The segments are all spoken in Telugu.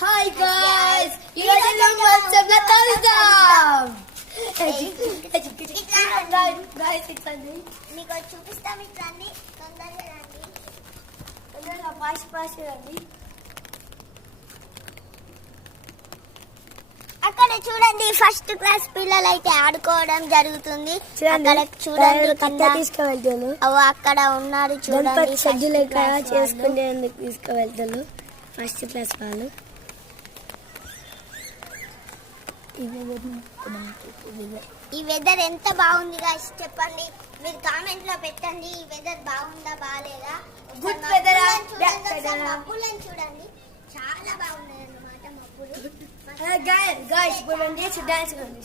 హాయ్ గైస్, ఈరోజు మనం వాట్సాప్లో కలుద్దాం. గైస్ ఇట్లండి మీకు చూపిస్తాం. ఇట్లండి తొందరగా రండి, తొందరగా ఫాస్ట్ రండి. అక్కడ చూడండి ఫస్ట్ క్లాస్ పిల్లలు అయితే ఆడుకోవడం జరుగుతుంది. అక్కడ చూడండి తీసుకువెళ్తాను. అక్కడ ఉన్నారు చూడండి. షెడ్యూల్ చేసుకునేందుకు తీసుకువెళ్తాను ఫస్ట్ క్లాస్ వాళ్ళు. ఈ వెదర్ ఎంత బాగుంది గాయ్స్, చెప్పండి మీరు కామెంట్ లో పెట్టండి. ఈ వెదర్ బాగుందా బాగాలేదా? Good weather. మబ్బులను చూడండి, చాలా బాగున్నాయి అన్నమాట మబ్బులు. గైస్ ఇప్పుడు మనం చేసి డాన్స్ కండి.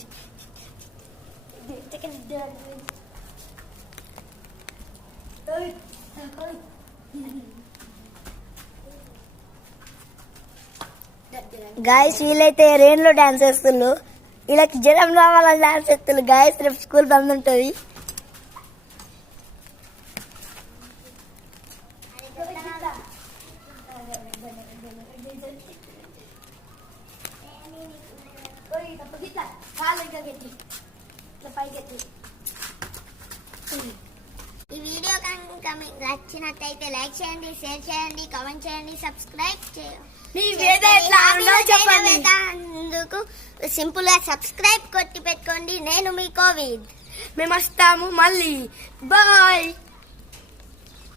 గాయస్ వీళ్ళైతే రెయిన్ లో డాన్స్ చేస్తున్నారు. వీళ్ళకి జ్వరం రావాలని డాన్స్ చేస్తున్నారు. గాయస్ రేపు స్కూల్ బంద్ ఉంటుంది. ఈ వీడియో కనుక మీకు నచ్చినట్టయితే లైక్ చేయండి, షేర్ చేయండి, కామెంట్ చేయండి, సబ్స్క్రైబ్ చేయండి. అందుకు సింపుల్ గా సబ్స్క్రైబ్ కొట్టి పెట్టుకోండి. నేను మీ కోవిడ్. మేము వస్తాము మళ్ళీ. బాయ్.